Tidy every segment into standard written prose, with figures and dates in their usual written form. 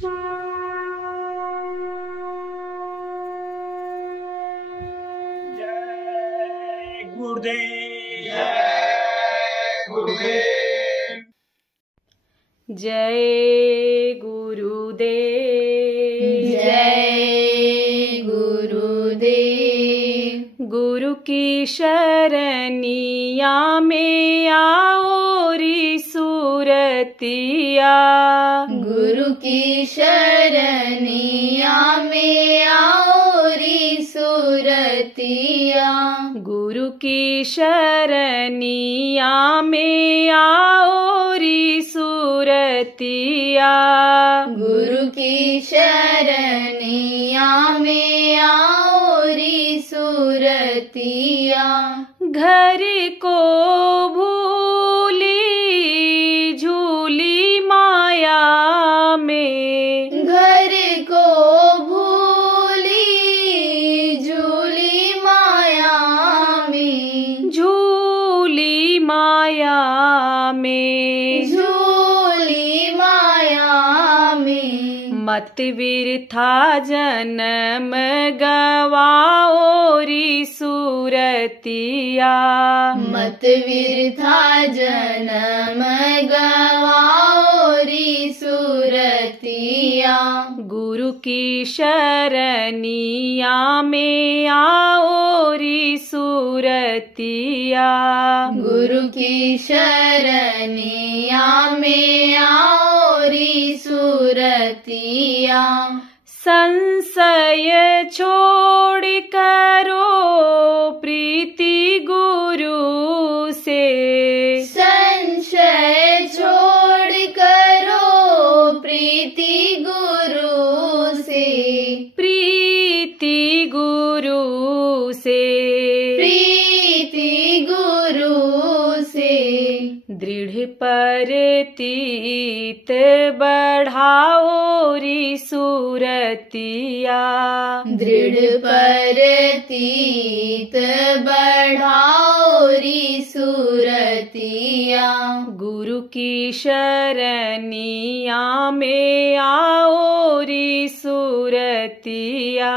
जय गुरुदेव। जय गुरुदेव। जय गुरुदेव। जय गुरुदेव। गुरु की शरणिया में आओ री सूरतिया। गुरु की शरणिया में आओ री सूरतिया। गुरु की शरणिया में आओ री सूरतिया। गुरु की शरणिया में आओ री सूरतिया। घर को भूली झूली माया में। घर को भूली झूली माया में। झूली माया में। झूली माया में। मत विरथा जन्म गवाओ री सूरतिया। मत विरथा जन्म गवाओ री सूरतिया। गुरु की शरणिया में आओ री सूरतिया। गुरु की शरणिया में आओ री सूरतिया। संशय छोड़ करो प्रीति गुरु से। संशय छोड़ करो प्रीति गुरु से। प्रीति गुरु से। प्रीति गुरु से। दृढ़ परतीत बढ़ाओ री सूरतिया। दृढ़ परतीत बढ़ाओ री सूरतिया। गुरु की शरणिया में आओ री सूरतिया।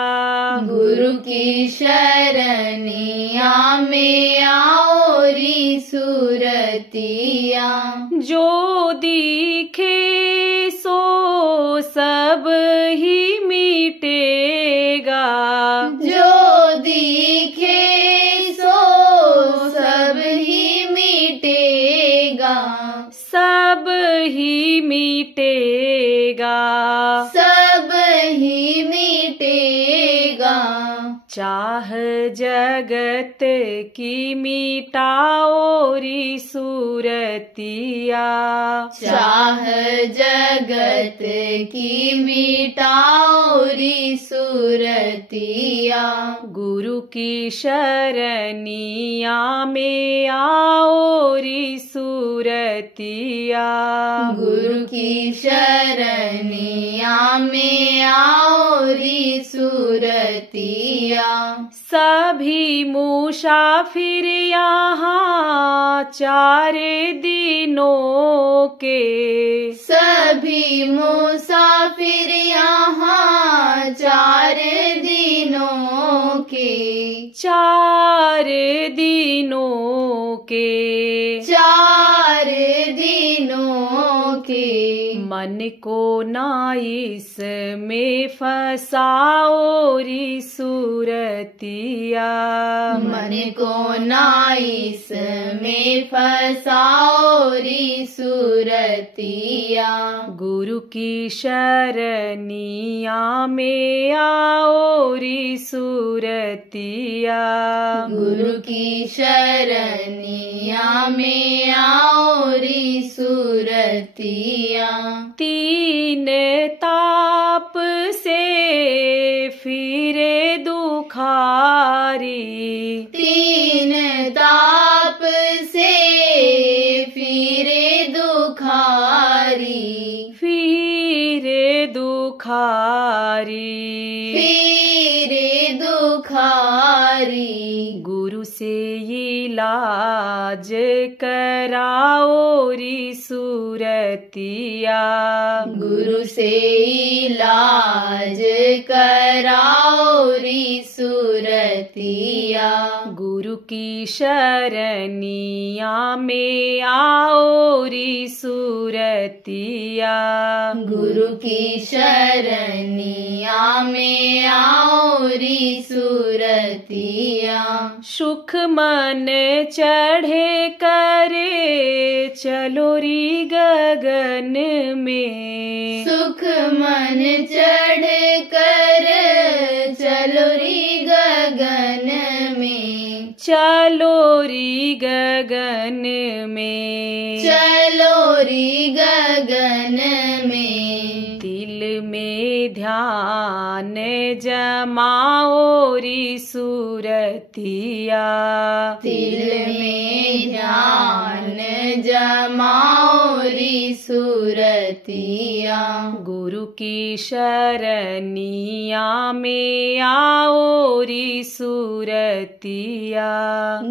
गुरु की शरणिया में आओ री सूरतिया। जो दिखे सो सब ही मिटेगा। जो दिखे सो सब ही मिटेगा। सब ही मिटेगा। सब ही मिटेगा। चाह जगत की मिटाओ री सूरतिया। चाह जगत की मिटाओ री सूरतिया। गुरु की शरणिया में आओ री सूरतिया। गुरु की शरणिया में आओ री सूरतिया। सभी मुसाफिर यहाँ 4 दिनों के। सभी मुसाफिर यहाँ 4 दिनों के। 4 दिनों के। 4 दिनों के। मन को ना इसमें फसाओ री सूरतिया। मन को ना इसमें फसाओ री सूरतिया। गुरु की शरणिया में आओ री सूरतिया। गुरु की शरणिया में आओ री सूरतिया। 3 ताप से फिरे दुखारी। 3 ताप से फिरे दुखारी। फिरे दुखारी। फिरे दुखारी। गुरु गुरु से इलाज कराओ री सूरतिया। गुरु से इलाज कराओ री सूरतिया। गुरु की शरणिया में आओ री सूरतिया। गुरु की शरणिया में आओ री सूरतिया। सुख मन चढ़े करे चलो री गगन में। सुख मन चढ़े कर चलो री गगन में। चलो री गगन में। चलो री गगन में। दिल में ध्यान जमाओ री सूरतिया। दिल में ध्यान जमाओ री सूरतिया। गुरु की शरणिया में आओ री सूरतिया।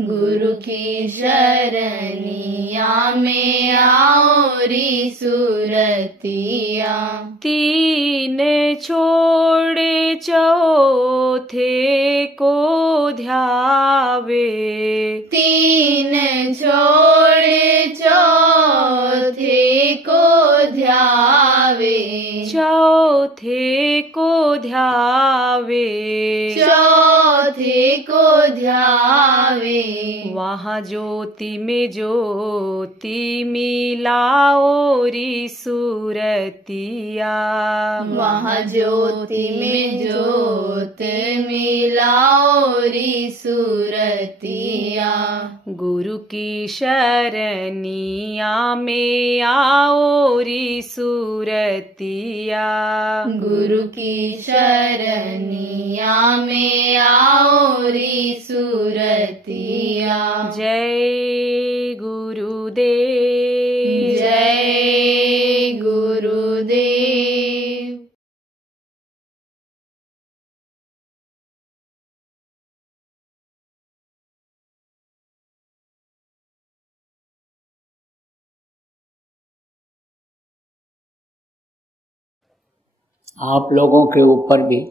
गुरु की शरणिया में आओ री सूरतिया। तीन छोड़े चौथे को ध्यावे। तीन छोड़े चौथे को ध्यावे। चौथे को ध्यावे। चौथे को ध्यावे। वहाँ ज्योति में ज्योति मिलाओ री सूरतिया। वहाँ ज्योति में ज्योत मिलाओ री सूरतिया। गुरु की शरणिया में आओ री सूरतिया। गुरु की शरणिया में आओ री सूरतिया। जय गुरुदेव। जय गुरुदेव। आप लोगों के ऊपर भी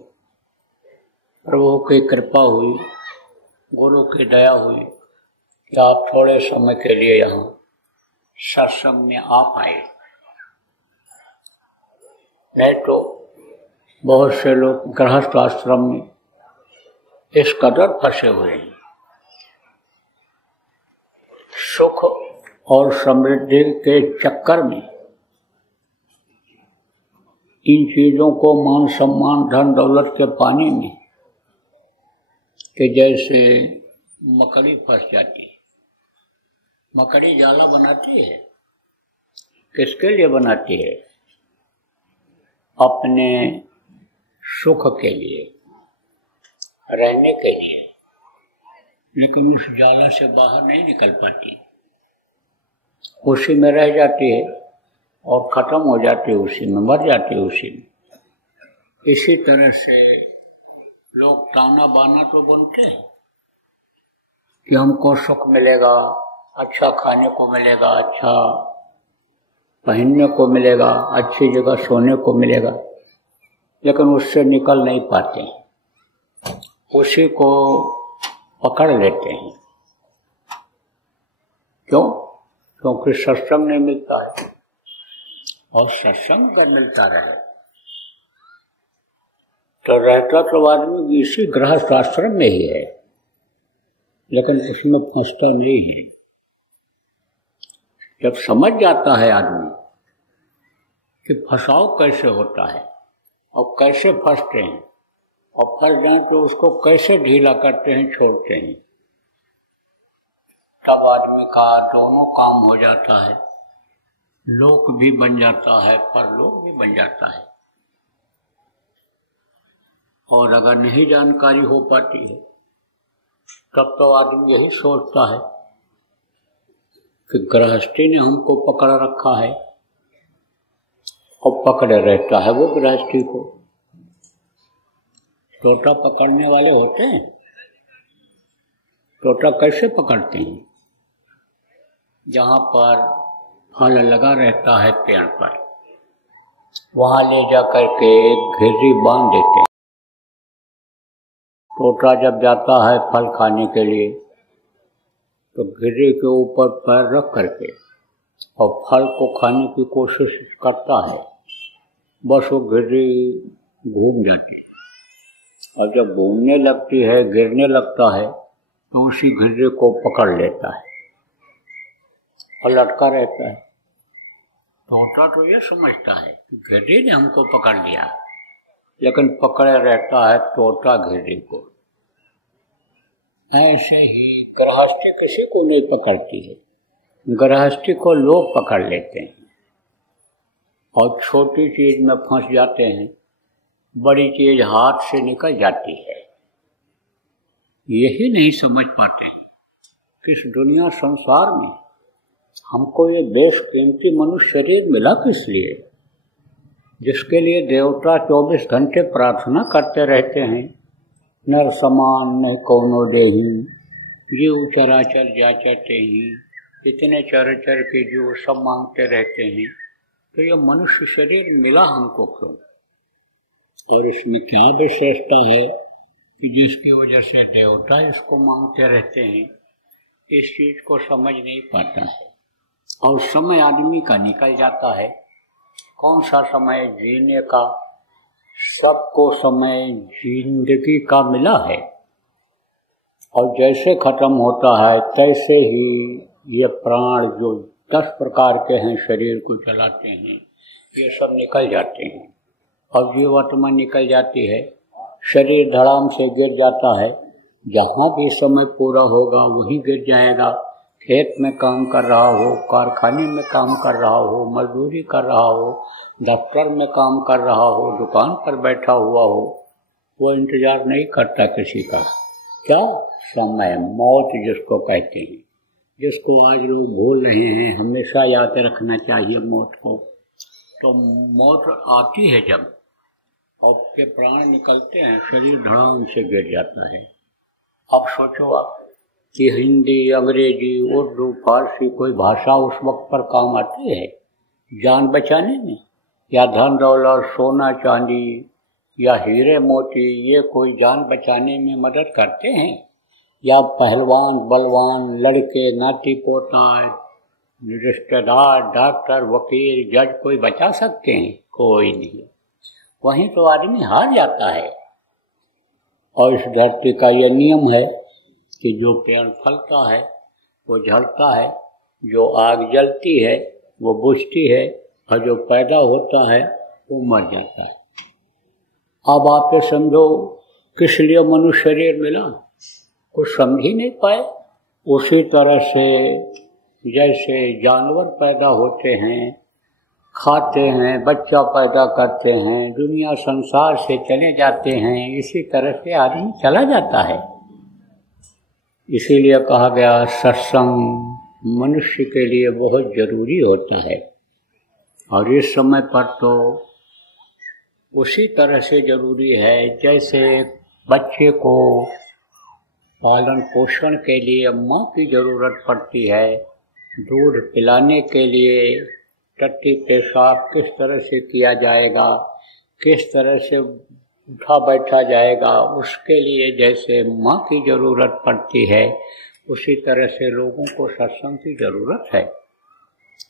प्रभु की कृपा हुई, गुरु की दया हुई कि आप थोड़े समय के लिए यहाँ सत्संग में आ पाए। नहीं तो बहुत से लोग गृहस्थ आश्रम में इस कदर फंसे हुए हैं, सुख और समृद्धि के चक्कर में इन चीजों को मान सम्मान धन दौलत के पानी में कि जैसे मकड़ी फंस जाती है। मकड़ी जाला बनाती है, किसके लिए बनाती है? अपने सुख के लिए, रहने के लिए, लेकिन उस जाला से बाहर नहीं निकल पाती, उसी में रह जाती है और खत्म हो जाती है, उसी में मर जाती है, उसी में। इसी तरह से लोग ताना बाना तो बुनते हैं कि हमको सुख मिलेगा, अच्छा खाने को मिलेगा, अच्छा पहनने को मिलेगा, अच्छी जगह सोने को मिलेगा, लेकिन उससे निकल नहीं पाते, उसी को पकड़ लेते हैं। क्यों? क्योंकि सत्संग नहीं मिलता है, और सत्संग अगर मिलता रहे तो रहता तो आदमी इसी गृहस्थ आश्रम में ही है, लेकिन उसमें फंसता नहीं है। जब समझ जाता है आदमी कि फंसाव कैसे होता है और कैसे फंसते हैं, और फंस जाए तो उसको कैसे ढीला करते हैं, छोड़ते हैं, तब आदमी का दोनों काम हो जाता है, लोक भी बन जाता है, परलोक भी बन जाता है। और अगर नहीं जानकारी हो पाती है तब तो आदमी यही सोचता है कि गृहस्थी ने हमको पकड़ रखा है, और पकड़े रहता है वो गृहस्थी को। तोता पकड़ने वाले होते हैं, टोटा कैसे पकड़ते हैं? जहाँ पर फल लगा रहता है पेड़ पर, वहाँ ले जा करके घिर्री बांध देते हैं। टोटा जब जाता है फल खाने के लिए तो घिर्री के ऊपर पैर रख करके और फल को खाने की कोशिश करता है, बस वो घिर्री घूम जाती है और जब घूमने लगती है, गिरने लगता है तो उसी घिर्री को पकड़ लेता है और लटका रहता है। टोटा तो ये समझता है कि घिर्री ने हमको पकड़ लिया, लेकिन पकड़े रहता है टोटा घिर्री को। ऐसे ही गृहस्थी किसी को नहीं पकड़ती है, गृहस्थी को लोग पकड़ लेते हैं और छोटी चीज में फंस जाते हैं, बड़ी चीज हाथ से निकल जाती है। यही नहीं समझ पाते हैं कि इस दुनिया संसार में हमको ये बेशकीमती मनुष्य शरीर मिला किस लिए, जिसके लिए देवता 24 घंटे प्रार्थना करते रहते हैं, नर समान नहीं कौनो देही, जीव चराचर जाचरते ही, इतने चराचर के जीव सब मांगते रहते हैं। तो ये मनुष्य शरीर मिला हमको क्यों, और इसमें क्या विशेषता है कि जिसकी वजह से देवता इसको मांगते रहते हैं, इस चीज को समझ नहीं पाता है। और समय आदमी का निकल जाता है, कौन सा समय जीने का, सबको समय जिंदगी का मिला है और जैसे खत्म होता है तैसे ही ये प्राण जो 10 प्रकार के हैं शरीर को चलाते हैं, ये सब निकल जाते हैं और जीवात्मा निकल जाती है, शरीर धड़ाम से गिर जाता है। जहाँ भी समय पूरा होगा वहीं गिर जाएगा। खेत में काम कर रहा हो, कारखाने में काम कर रहा हो, मजदूरी कर रहा हो, दफ्तर में काम कर रहा हो, दुकान पर बैठा हुआ हो, वो इंतजार नहीं करता किसी का। क्या समय, मौत जिसको कहते हैं, जिसको आज लोग भूल रहे हैं, हमेशा याद रखना चाहिए मौत को। तो मौत आती है जब आपके प्राण निकलते हैं, शरीर धड़ाम से गिर जाता है। अब सोचो आप कि हिंदी, अंग्रेजी, उर्दू, फारसी कोई भाषा उस वक्त पर काम आती है जान बचाने में, या धन दौलत, सोना चांदी या हीरे मोती, ये कोई जान बचाने में मदद करते हैं? या पहलवान, बलवान, लड़के, नाती पोता, रिश्तेदार, डॉक्टर, वकील, जज कोई बचा सकते हैं? कोई नहीं। वहीं तो आदमी हार जाता है। और इस धरती का यह नियम है कि जो पेड़ फलता है वो झड़ता है, जो आग जलती है वो बुझती है, और जो पैदा होता है वो मर जाता है। अब आप ये समझो किस लिए मनुष्य शरीर मिला, कुछ समझ ही नहीं पाए। उसी तरह से जैसे जानवर पैदा होते हैं, खाते हैं, बच्चा पैदा करते हैं, दुनिया संसार से चले जाते हैं, इसी तरह से आदमी चला जाता है। इसीलिए कहा गया सत्संग मनुष्य के लिए बहुत जरूरी होता है। और इस समय पर तो उसी तरह से जरूरी है जैसे बच्चे को पालन पोषण के लिए माँ की जरूरत पड़ती है, दूध पिलाने के लिए टट्टी पेशाब किस तरह से किया जाएगा, किस तरह से उठा बैठा जाएगा, उसके लिए जैसे माँ की जरूरत पड़ती है, उसी तरह से लोगों को सत्संग की जरूरत है।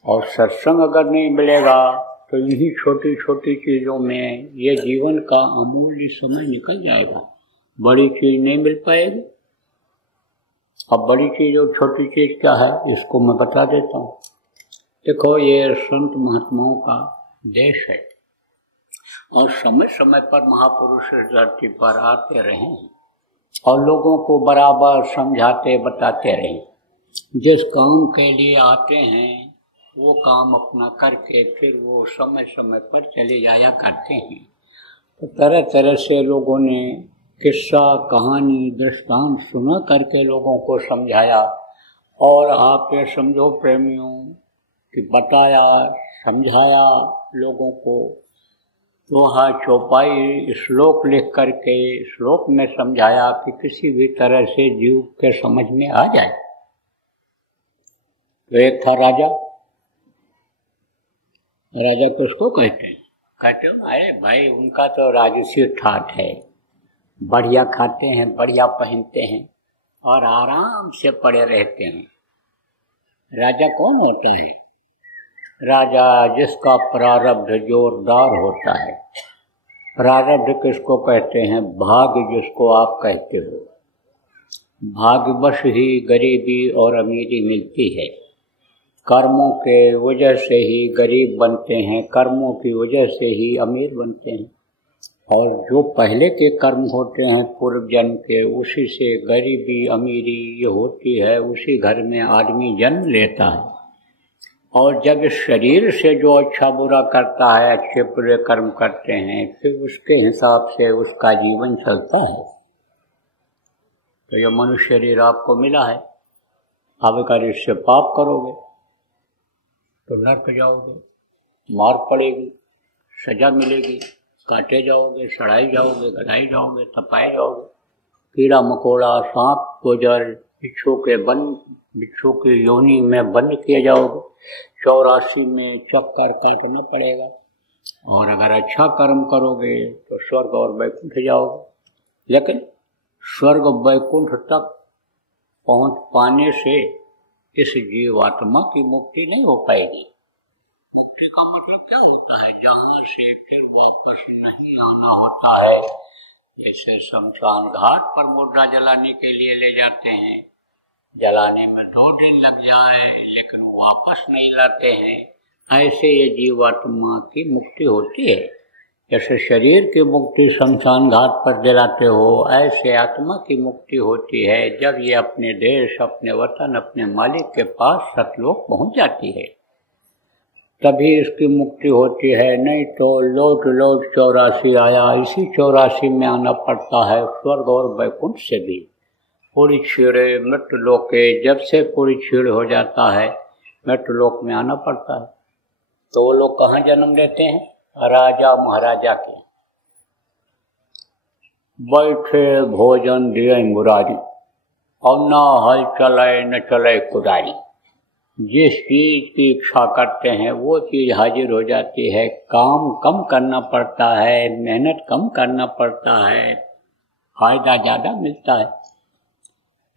और सत्संग अगर नहीं मिलेगा तो इन्हीं छोटी छोटी चीज़ों में ये जीवन का अमूल्य समय निकल जाएगा, बड़ी चीज़ नहीं मिल पाएगी। अब बड़ी चीज़ और छोटी चीज़ क्या है, इसको मैं बता देता हूँ। देखो, ये संत महात्माओं का देश है और समय समय पर महापुरुष धरती पर आते रहे और लोगों को बराबर समझाते बताते रहे। जिस काम के लिए आते हैं वो काम अपना करके फिर वो समय समय पर चले जाया करते हैं। तो तरह तरह से लोगों ने किस्सा, कहानी, दृष्टांत सुना करके लोगों को समझाया। और आप ये समझो प्रेमियों कि बताया, समझाया लोगों को, तो वहाँ चौपाई श्लोक लिख करके श्लोक में समझाया कि किसी भी तरह से जीव के समझ में आ जाए। तो एक था राजा, राजा किसको कहते हैं? कहते हो अरे भाई उनका तो राजसी ठाठ है, बढ़िया खाते हैं, बढ़िया पहनते हैं और आराम से पड़े रहते हैं। राजा कौन होता है? राजा जिसका प्रारब्ध जोरदार होता है। प्रारब्ध किसको कहते हैं? भाग्य जिसको आप कहते हो। भाग्यवश ही गरीबी और अमीरी मिलती है। कर्मों के वजह से ही गरीब बनते हैं, कर्मों की वजह से ही अमीर बनते हैं। और जो पहले के कर्म होते हैं पूर्व जन्म के, उसी से गरीबी अमीरी ये होती है, उसी घर में आदमी जन्म लेता है। और जब इस शरीर से जो अच्छा बुरा करता है, अच्छे बुरे कर्म करते हैं, फिर उसके हिसाब से उसका जीवन चलता है। तो ये मनुष्य शरीर आपको मिला है, अब अगर इससे पाप करोगे तो नरक जाओगे, मार पड़ेगी, सजा मिलेगी, काटे जाओगे, सड़ाई जाओगे, गड़ाई जाओगे, तपाए जाओगे, कीड़ा मकोड़ा, सांप गोजर, बिच्छू के योनि में बंद किए जाओगे, 84 में चक्कर काटना पड़ेगा। और अगर अच्छा कर्म करोगे तो स्वर्ग और वैकुंठ जाओगे। लेकिन स्वर्ग वैकुंठ तक पहुंच पाने से इस जीवात्मा की मुक्ति नहीं हो पाएगी। मुक्ति का मतलब क्या होता है? जहाँ से फिर वापस नहीं आना होता है। जैसे शमशान घाट पर मुर्दा जलाने के लिए ले जाते हैं, जलाने में 2 दिन लग जाए लेकिन वापस नहीं लाते हैं, ऐसे ये जीवात्मा की मुक्ति होती है। जैसे शरीर की मुक्ति शमशान घाट पर दिलाते हो, ऐसे आत्मा की मुक्ति होती है जब ये अपने देश, अपने वतन, अपने मालिक के पास सतलोक पहुंच जाती है, तभी इसकी मुक्ति होती है। नहीं तो लौट लौट 84 आया, इसी 84 में आना पड़ता है। स्वर्ग और वैकुंठ से भी पूरी छीड़े मृत्यु लोक के, जब से पूरी छीड़ हो जाता है मृत्यु लोक में आना पड़ता है। तो वो लोग कहाँ जन्म लेते हैं? राजा महाराजा के। बैठे भोजन दिए मुरारी, और न हल चले न चले कुदारी। जिस चीज की इच्छा करते हैं वो चीज हाजिर हो जाती है। काम कम करना पड़ता है, मेहनत कम करना पड़ता है, फायदा ज्यादा मिलता है।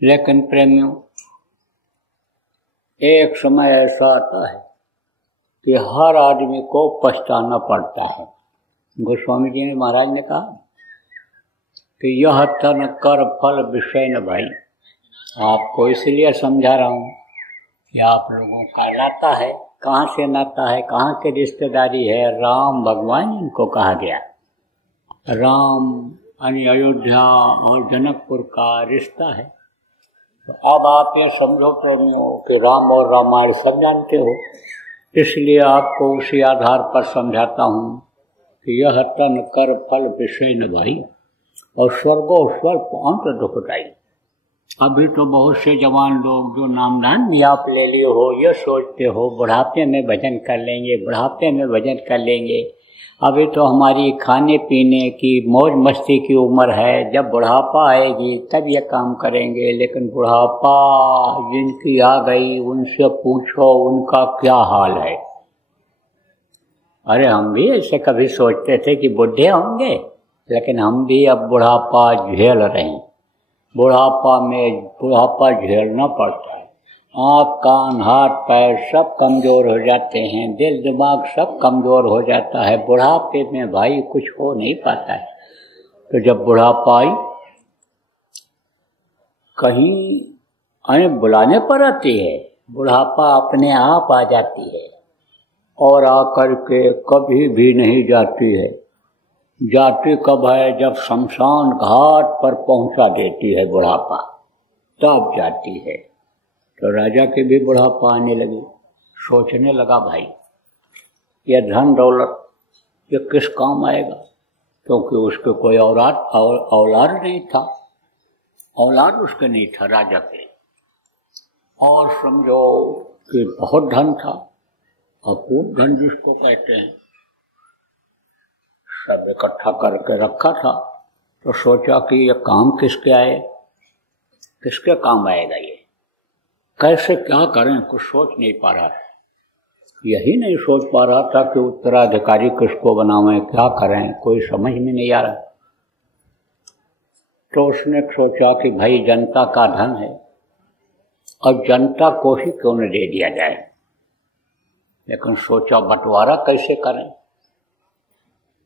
लेकिन प्रेमियों, एक समय ऐसा आता है कि हर आदमी को पछताना पड़ता है। गोस्वामी जी ने महाराज ने कहा कि यह तन कर फल विषय न भाई। आपको इसलिए समझा रहा हूँ कि आप लोगों का नाता है, कहाँ से नाता है, कहाँ की रिश्तेदारी है? राम भगवान इनको कहा गया। राम यानी अयोध्या और जनकपुर का रिश्ता है। तो अब आप ये समझो प्रेमियों कि राम और रामायण सब जानते हो, इसलिए आपको उसी आधार पर समझाता हूँ कि यह तन कर फल विषय न भाई, और स्वर्गो स्वल्प अंत दुखदाई। अभी तो बहुत से जवान लोग जो नामदान भी आप ले लिए हो, ये सोचते हो बुढ़ापे में भजन कर लेंगे, बुढ़ापे में भजन कर लेंगे। अभी तो हमारी खाने पीने की मौज मस्ती की उम्र है, जब बुढ़ापा आएगी तब ये काम करेंगे। लेकिन बुढ़ापा जिनकी आ गई उनसे पूछो उनका क्या हाल है। अरे हम भी ऐसे कभी सोचते थे कि बुढ़े होंगे, लेकिन हम भी अब बुढ़ापा झेल रहे हैं। बुढ़ापा झेलना पड़ता है। आँख कान हाथ पैर सब कमज़ोर हो जाते हैं, दिल दिमाग सब कमज़ोर हो जाता है। बुढ़ापे में भाई कुछ हो नहीं पाता है। तो जब बुढ़ापा आई, कहीं बुलाने पर आती है, बुढ़ापा अपने आप आ जाती है और आकर के कभी भी नहीं जाती है। जाती कब है? जब शमशान घाट पर पहुंचा देती है बुढ़ापा, तब जाती है। तो राजा के भी बुढ़ापा आने लगी। सोचने लगा भाई ये धन दौलत ये किस काम आएगा, क्योंकि उसके कोई औलाद नहीं था, औलाद उसके नहीं था राजा के। और समझो कि बहुत धन था, अपूर्व धन जिसको कहते हैं। सब इकट्ठा करके रखा था। तो सोचा कि ये काम किसके आए, किसके काम आएगा, ये कैसे क्या करें, कुछ सोच नहीं पा रहा था। यही नहीं सोच पा रहा था कि उत्तराधिकारी किसको बनावें, क्या करें, कोई समझ में नहीं आ रहा। तो उसने सोचा कि भाई जनता का धन है और जनता को ही क्यों न दे दिया जाए। लेकिन सोचा बंटवारा कैसे करें,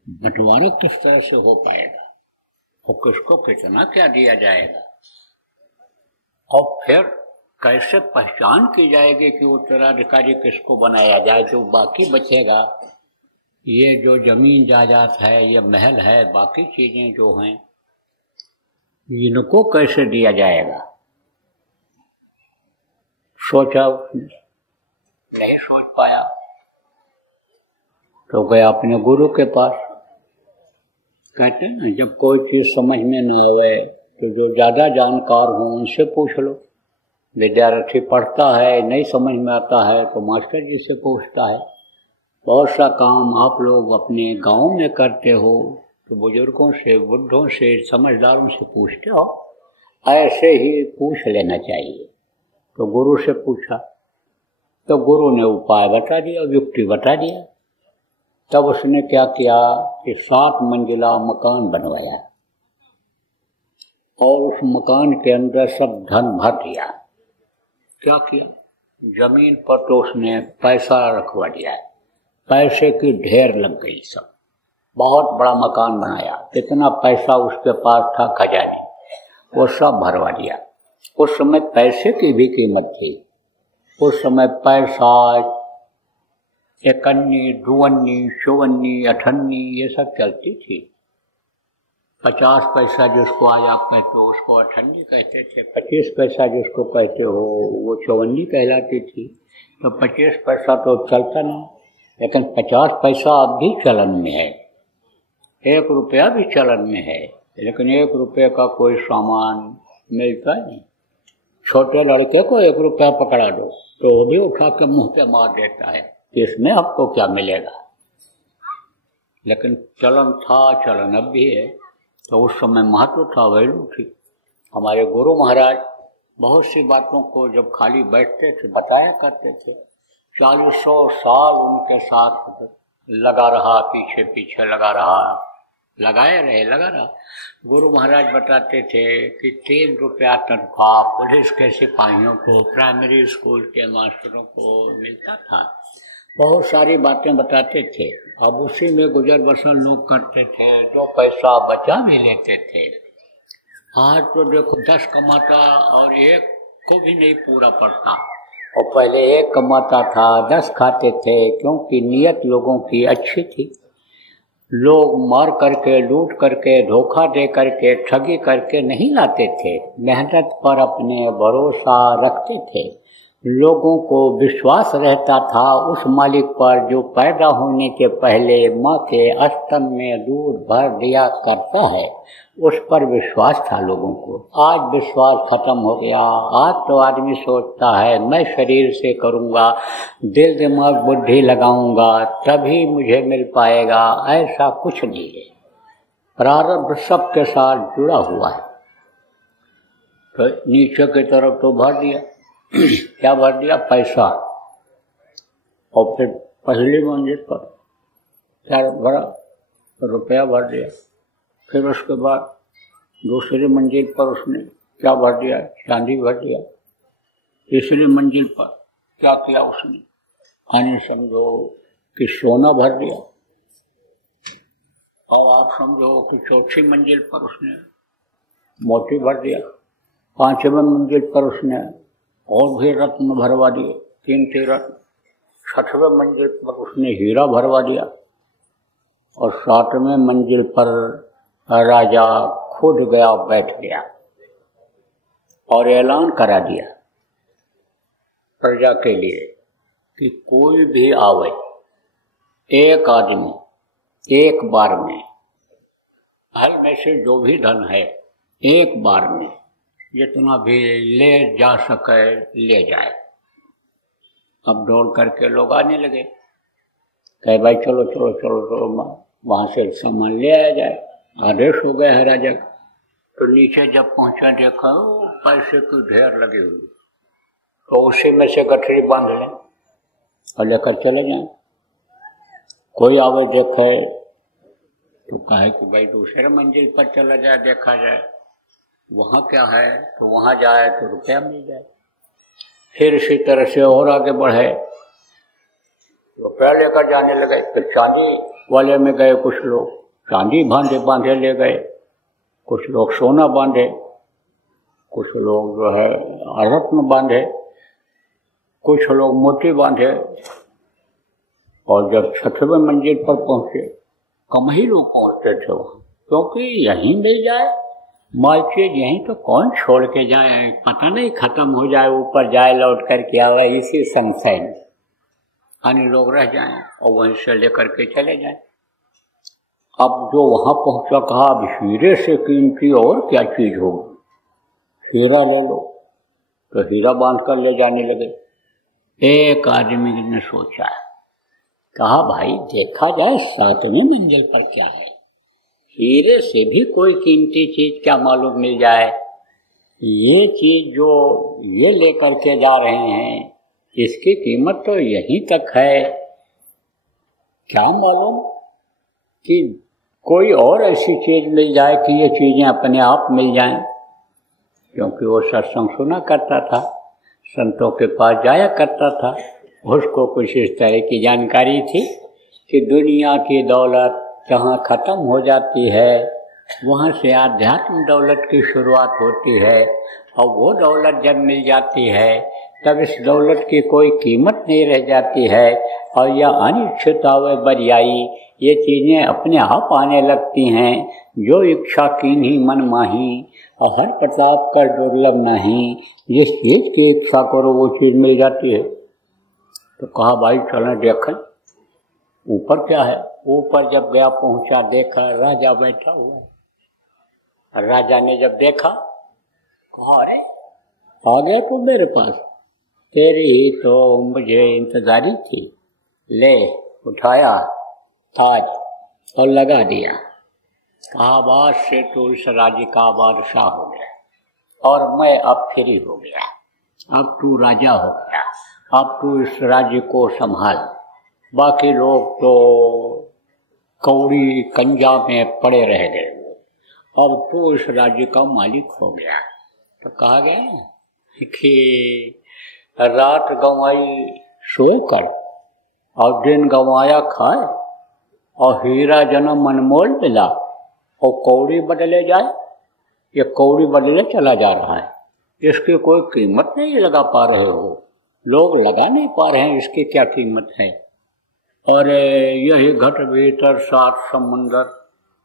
बंटवारा किस तरह से हो पाएगा और किसको कितना क्या दिया जाएगा, और फिर कैसे पहचान की जाएगी कि उत्तराधिकारी किसको बनाया जाए। जो बाकी बचेगा, ये जो जमीन जायदाद है, ये महल है, बाकी चीजें जो हैं, इनको कैसे दिया जाएगा। सोचा, नहीं सोच पाया तो गया अपने गुरु के पास। कहते हैं ना, जब कोई चीज समझ में न आवे तो जो ज्यादा जानकार हो उनसे पूछ लो। विद्यार्थी पढ़ता है, नहीं समझ में आता है तो मास्टर जी से पूछता है। बहुत सा काम आप लोग अपने गांव में करते हो तो बुजुर्गों से, बुढ़ों से, समझदारों से पूछते हो, ऐसे ही पूछ लेना चाहिए। तो गुरु से पूछा तो गुरु ने उपाय बता दिया, युक्ति बता दिया। तब उसने क्या किया कि 7 मंजिला मकान बनवाया और उस मकान के अंदर सब धन भर दिया। क्या किया, जमीन पर तो उसने पैसा रखवा दिया, पैसे की ढेर लग गई, सब बहुत बड़ा मकान बनाया। कितना पैसा उसके पास था खजाने, वो सब भरवा दिया। उस समय पैसे की भी कीमत थी। उस समय पैसा 1 अन्नी, 2 अन्नी, 100 अन्नी, 8 अन्नी ये सब चलती थी। 50 पैसा जिसको आज आप कहते हो उसको 8 अन्नी कहते थे। 25 पैसा जिसको कहते हो वो 4 अन्नी कहलाती थी। तो 25 पैसा तो चलता नहीं, लेकिन 50 पैसा अब भी चलन में है। 1 रुपया भी चलन में है, लेकिन 1 रुपये का कोई सामान मिलता नहीं। छोटे लड़के को 1 रुपया पकड़ा दो तो वो भी उठा के मुंह पे मार देता है, इसमें आपको क्या मिलेगा। लेकिन चलन था, चलन अब भी है। तो उस समय महत्व था, वैल्यू थी। हमारे गुरु महाराज बहुत सी बातों को जब खाली बैठते थे बताया करते थे। 40 साल उनके साथ लगा रहा, पीछे पीछे लगा रहा, लगाए रहे, लगा रहा। गुरु महाराज बताते थे कि 3 रुपया तनख्वाह पुलिस के सिपाहियों को, प्राइमरी स्कूल के मास्टरों को मिलता था। बहुत सारी बातें बताते थे। अब उसी में गुजर बसर लोग करते थे, जो पैसा बचा भी लेते थे। आज तो देखो 10 कमाता और 1 को भी नहीं पूरा पड़ता, और पहले 1 कमाता था 10 खाते थे, क्योंकि नीयत लोगों की अच्छी थी। लोग मार करके, लूट करके, धोखा दे करके, ठगी करके नहीं लाते थे, मेहनत पर अपने भरोसा रखते थे। लोगों को विश्वास रहता था उस मालिक पर जो पैदा होने के पहले माँ के स्तन में दूध भर दिया करता है, उस पर विश्वास था लोगों को। आज विश्वास खत्म हो गया। आज तो आदमी सोचता है मैं शरीर से करूँगा, दिल दिमाग बुद्धि लगाऊंगा तभी मुझे मिल पाएगा। ऐसा कुछ नहीं है, प्रारब्ध सबके साथ जुड़ा हुआ है। तो नीचे की तरफ तो भर दिया, क्या भर दिया, पैसा। और फिर पहली मंजिल पर क्या भरा, रुपया भर दिया। फिर उसके बाद दूसरी मंजिल पर उसने क्या भर दिया, चांदी भर दिया। तीसरी मंजिल पर क्या किया उसने, यानी समझो कि सोना भर दिया। और आप समझो कि चौथी मंजिल पर उसने मोती भर दिया। 5वें मंजिल पर उसने और भी रत्न भरवा दिए, कीमती रत्न। 6वें मंजिल पर उसने हीरा भरवा दिया। और 7वें मंजिल पर राजा खुद गया, बैठ गया और ऐलान करा दिया प्रजा के लिए कि कोई भी आवे, एक आदमी एक बार में, हल में से जो भी धन है एक बार में जितना भी ले जा सके ले जाए। अब दौड़ करके लोग आने लगे, कहे भाई चलो चलो चलो चलो, वहां से सामान ले आया जाए। आदेश हो गया है राजा का। तो नीचे जब पहुंचा देखा पैसे की ढेर लगी हुई, तो उसी में से गठरी बांध लें और लेकर चले जाएं। कोई आवे देखे तो कहे कि भाई दूसरे मंजिल पर चला जाए, देखा जाए वहां क्या है, तो वहां जाए तो रुपया मिल जाए। फिर इसी तरह से और आगे बढ़े, रुपया लेकर जाने लगे। तो चांदी वाले में गए, कुछ लोग चांदी बांधे ले गए, कुछ लोग सोना बांधे, कुछ लोग जो है रत्न बांधे, कुछ लोग मोती बांधे। और जब 6वें मंजिल पर पहुंचे, कम ही लोग पहुंचते थे वहां, क्योंकि यहीं मिल जाए माल चीज, यहीं तो कौन छोड़ के जाए, पता नहीं खत्म हो जाए, ऊपर जाए लौट कर के आवे, इसी संशय में अन्य लोग रह जाएं और वहीं से लेकर के चले जाएं। अब जो वहां पहुंचा कहा अब हीरे से कीमती और क्या चीज होगी, हीरा ले लो। तो हीरा बांध कर ले जाने लगे। एक आदमी ने सोचा, कहा भाई देखा जाए 7वें मंजिल पर क्या है, हीरे से भी कोई कीमती चीज क्या मालूम मिल जाए। ये चीज जो ये लेकर के जा रहे हैं इसकी कीमत तो यहीं तक है, क्या मालूम कि कोई और ऐसी चीज मिल जाए कि ये चीजें अपने आप मिल जाएं। क्योंकि वो सत्संग सुना करता था, संतों के पास जाया करता था, उसको कुछ इस तरह की जानकारी थी कि दुनिया की दौलत जहाँ खत्म हो जाती है वहाँ से आध्यात्म दौलत की शुरुआत होती है, और वो दौलत जब मिल जाती है तब इस दौलत की कोई कीमत नहीं रह जाती है, और यह अनिश्चित व बरियाई ये चीज़ें अपने आप आने लगती हैं। जो इच्छा कीन्ही मन माही, और हर प्रताप कर दुर्लभ नहीं, जिस चीज़ की इच्छा करो वो चीज़ मिल जाती है। तो कहा भाई चलें देखें ऊपर क्या है। ऊपर जब गया पहुंचा, देखा राजा बैठा हुआ है। राजा ने जब देखा कहा अरे आ गया तो मेरे पास, तेरी ही तो मुझे इंतजारी थी। ले उठाया ताज और लगा दिया। कहा बाद से तो इस राज्य का बादशाह हो गया और मैं अब फ्री हो गया, अब तू राजा हो गया, अब तू इस राज्य को संभाल। बाकी लोग तो कौड़ी कंजा में पड़े रह गए, अब तू इस राज्य का मालिक हो गया। तो कहा गया कि रात गंवाई सोकर और दिन गंवाया खाए, और हीरा जन्म अनमोल मिला और कौड़ी बदले जाए। ये कौड़ी बदले चला जा रहा है, इसकी कोई कीमत नहीं लगा पा रहे हो, लोग लगा नहीं पा रहे हैं इसकी क्या कीमत है। और यही घट भीतर 7 समुंदर,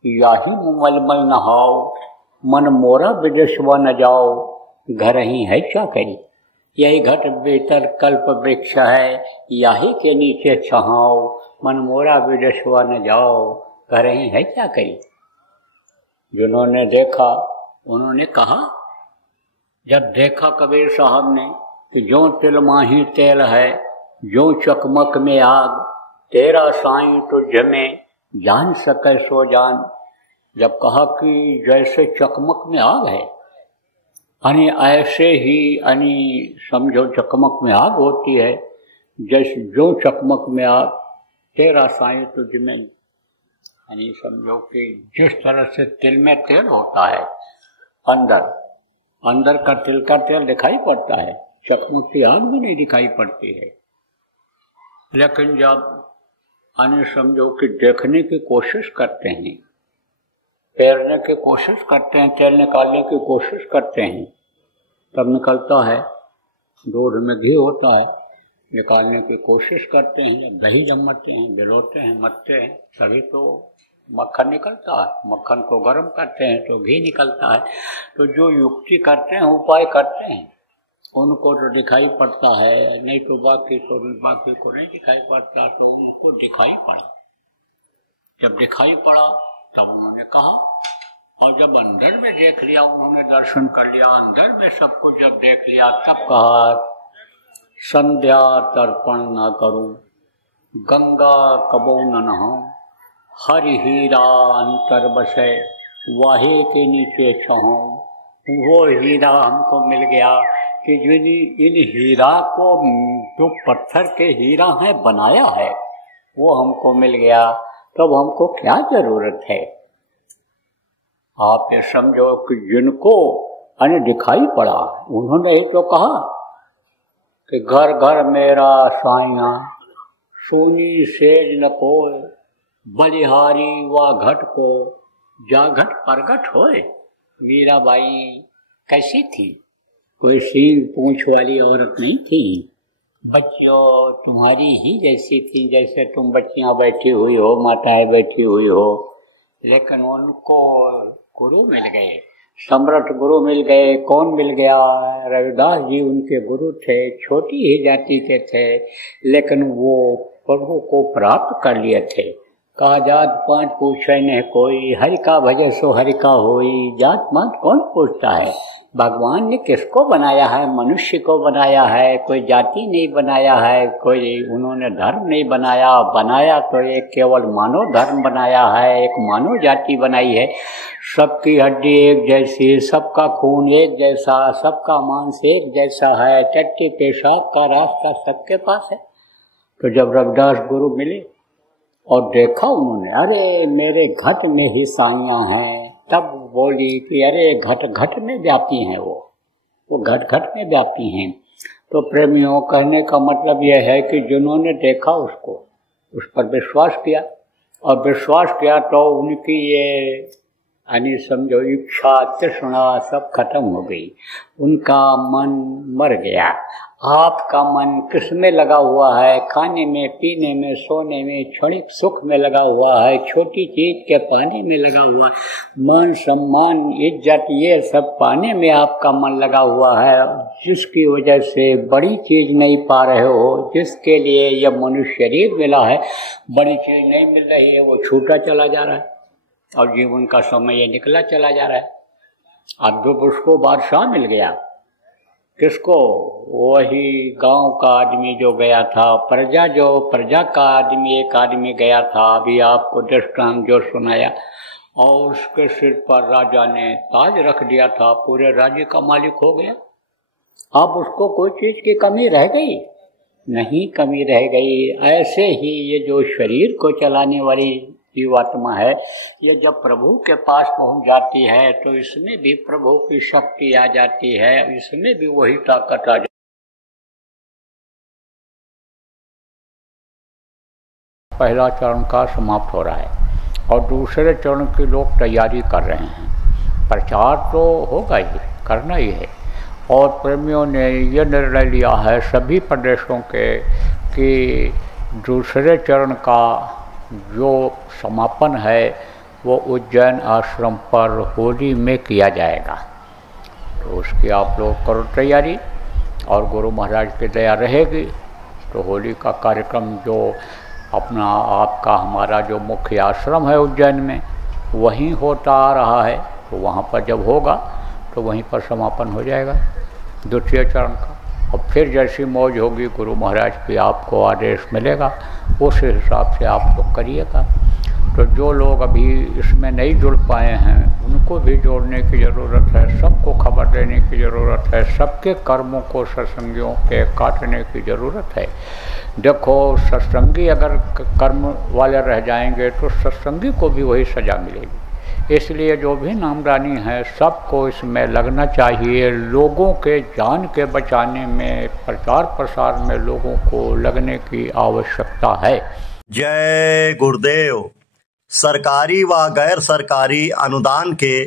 याही मलमल नहाओ, मन मोरा विदेशवा न जाओ, घर ही है क्या करी। यही घट भीतर कल्प वृक्ष है, याही के नीचे छहाओ, मन मोरा विदेशवा न जाओ, घर ही है क्या करी। जिन्होंने देखा उन्होंने कहा, जब देखा कबीर साहब ने कि जो तिल माही तेल है, जो चकमक में आग, तेरा साईं तुझ में जान सके सो जान। जब कहा कि जैसे चकमक में आग है, यानी ऐसे ही यानी समझो चकमक में आग होती है, जैसे जो चकमक में आग, तेरा साईं तुझ में, यानी समझो कि जिस तरह से तिल में तेल होता है, अंदर का तिल का तेल दिखाई पड़ता है, चकमक की आग भी नहीं दिखाई पड़ती है। लेकिन जब यानी समझो कि देखने की कोशिश करते हैं, तैरने की कोशिश करते हैं, तेल निकालने की कोशिश करते हैं, तब निकलता है। दूध में घी होता है, निकालने की कोशिश करते हैं, जब दही जमाते हैं, भिगोते हैं, मथते हैं, तभी तो मक्खन निकलता है। मक्खन को गर्म करते हैं तो घी निकलता है। तो जो युक्ति करते हैं, उपाय करते हैं, उनको तो दिखाई पड़ता है, नहीं तो बाकी को नहीं दिखाई पड़ता, तो उनको दिखाई पड़ा। जब दिखाई पड़ा तब उन्होंने कहा, और जब अंदर में देख लिया, उन्होंने दर्शन कर लिया, अंदर में सब कुछ जब देख लिया, तब कहा संध्या तर्पण न करूं, गंगा कबो न नहाऊं, हरि हीरा अंतर बसे वाहे के नीचे छहों। वो हीरा हमको मिल गया कि जिन इन हीरा को जो पत्थर के हीरा है बनाया है वो हमको मिल गया, तब हमको क्या जरूरत है। आप ये समझो कि जिनको अन्य दिखाई पड़ा उन्होंने ही तो कहा कि घर घर मेरा साइया सोनी सेज न कोय, बलिहारी व घट को जा घट प्रगट होए। मीराबाई कैसी थी? कोई सींग पूंछ वाली औरत नहीं थी। बच्चियों तुम्हारी ही जैसी थी, जैसे तुम बच्चियां बैठी हुई हो, माताएं बैठी हुई हो। लेकिन उनको गुरु मिल गए, सम्राट गुरु मिल गए। कौन मिल गया? रविदास जी उनके गुरु थे। छोटी ही जाति के थे, लेकिन वो प्रभु को प्राप्त कर लिए थे। कहा जात पात पूछे न कोई, हरि का भजे सो हरि का होई। जात पात कौन पूछता है? भगवान ने किसको बनाया है? मनुष्य को बनाया है, कोई जाति नहीं बनाया है, कोई उन्होंने धर्म नहीं बनाया। बनाया तो एक केवल मानव धर्म बनाया है, एक मानव जाति बनाई है। सबकी हड्डी एक जैसी, सबका खून एक जैसा, सबका मांस एक जैसा है, टट्टी पेशाब का रास्ता सबके पास है। तो जब रविदास गुरु मिले और देखा उन्होंने, अरे मेरे घट में ही साइयां हैं, तब बोली कि अरे घट घट में व्यापी हैं, वो घट घट में व्यापी हैं। तो प्रेमियों, कहने का मतलब यह है कि जिन्होंने देखा उसको, उस पर विश्वास किया, और विश्वास किया तो उनकी ये यानी समझो इच्छा तृष्णा सब खत्म हो गई, उनका मन मर गया। आपका मन किस में लगा हुआ है? खाने में, पीने में, सोने में, क्षणिक सुख में लगा हुआ है, छोटी चीज के पाने में लगा हुआ है। मान सम्मान इज्जत ये सब पाने में आपका मन लगा हुआ है, जिसकी वजह से बड़ी चीज नहीं पा रहे हो। जिसके लिए यह मनुष्य शरीर मिला है, बड़ी चीज नहीं मिल रही है, वो छूटा चला जा रहा है और जीवन का समय ये निकला चला जा रहा है। अब जब उसको बादशाह मिल गया, किसको? वही गांव का आदमी जो गया था, प्रजा का आदमी, एक आदमी गया था, अभी आपको दृष्टांत जो सुनाया, और उसके सिर पर राजा ने ताज रख दिया था, पूरे राज्य का मालिक हो गया। अब उसको कोई चीज की कमी रह गई? नहीं कमी रह गई। ऐसे ही ये जो शरीर को चलाने वाली जीवात्मा है, ये जब प्रभु के पास पहुंच जाती है तो इसमें भी प्रभु की शक्ति आ जाती है, इसमें भी वही ताकत आ जाती है। पहला चरण का समाप्त हो रहा है और दूसरे चरण की लोग तैयारी कर रहे हैं। प्रचार तो होगा ही, करना ही है। और प्रेमियों ने ये निर्णय लिया है सभी प्रदेशों के कि दूसरे चरण का जो समापन है वो उज्जैन आश्रम पर होली में किया जाएगा। तो उसकी आप लोग करो तैयारी, और गुरु महाराज की दया रहेगी तो होली का कार्यक्रम जो अपना आपका हमारा जो मुख्य आश्रम है उज्जैन में, वहीं होता आ रहा है। तो वहाँ पर जब होगा तो वहीं पर समापन हो जाएगा द्वितीय चरण का। और फिर जैसी मौज होगी, गुरु महाराज की आपको आदेश मिलेगा, उस हिसाब से आप लोग करिएगा। तो जो लोग अभी इसमें नहीं जुड़ पाए हैं उनको भी जोड़ने की ज़रूरत है, सबको खबर देने की ज़रूरत है, सबके कर्मों को सत्संगियों के काटने की ज़रूरत है। देखो, सत्संगी अगर कर्म वाले रह जाएंगे तो सत्संगी को भी वही सज़ा मिलेगी। इसलिए जो भी नामदानी है सबको इसमें लगना चाहिए। लोगों के जान के बचाने में, प्रचार प्रसार में लोगों को लगने की आवश्यकता है। जय गुरुदेव। सरकारी व गैर सरकारी अनुदान के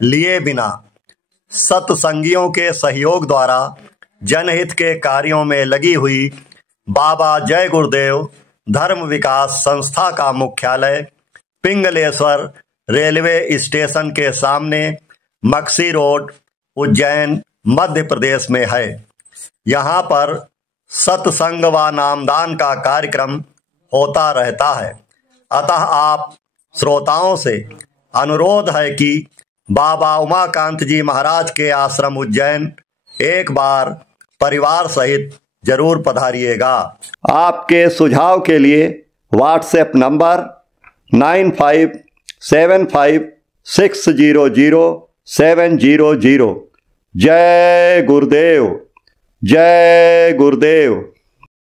लिए बिना सत्संगियों के सहयोग द्वारा जनहित के कार्यों में लगी हुई बाबा जय गुरुदेव धर्म विकास संस्था का मुख्यालय पिंगलेश्वर रेलवे स्टेशन के सामने मक्सी रोड, उज्जैन, मध्य प्रदेश में है। यहाँ पर सत्संग व नामदान का कार्यक्रम होता रहता है। अतः आप श्रोताओं से अनुरोध है कि बाबा उमाकांत जी महाराज के आश्रम उज्जैन एक बार परिवार सहित जरूर पधारिएगा। आपके सुझाव के लिए व्हाट्सएप नंबर 9575600700। जय गुरुदेव, जय गुरुदेव।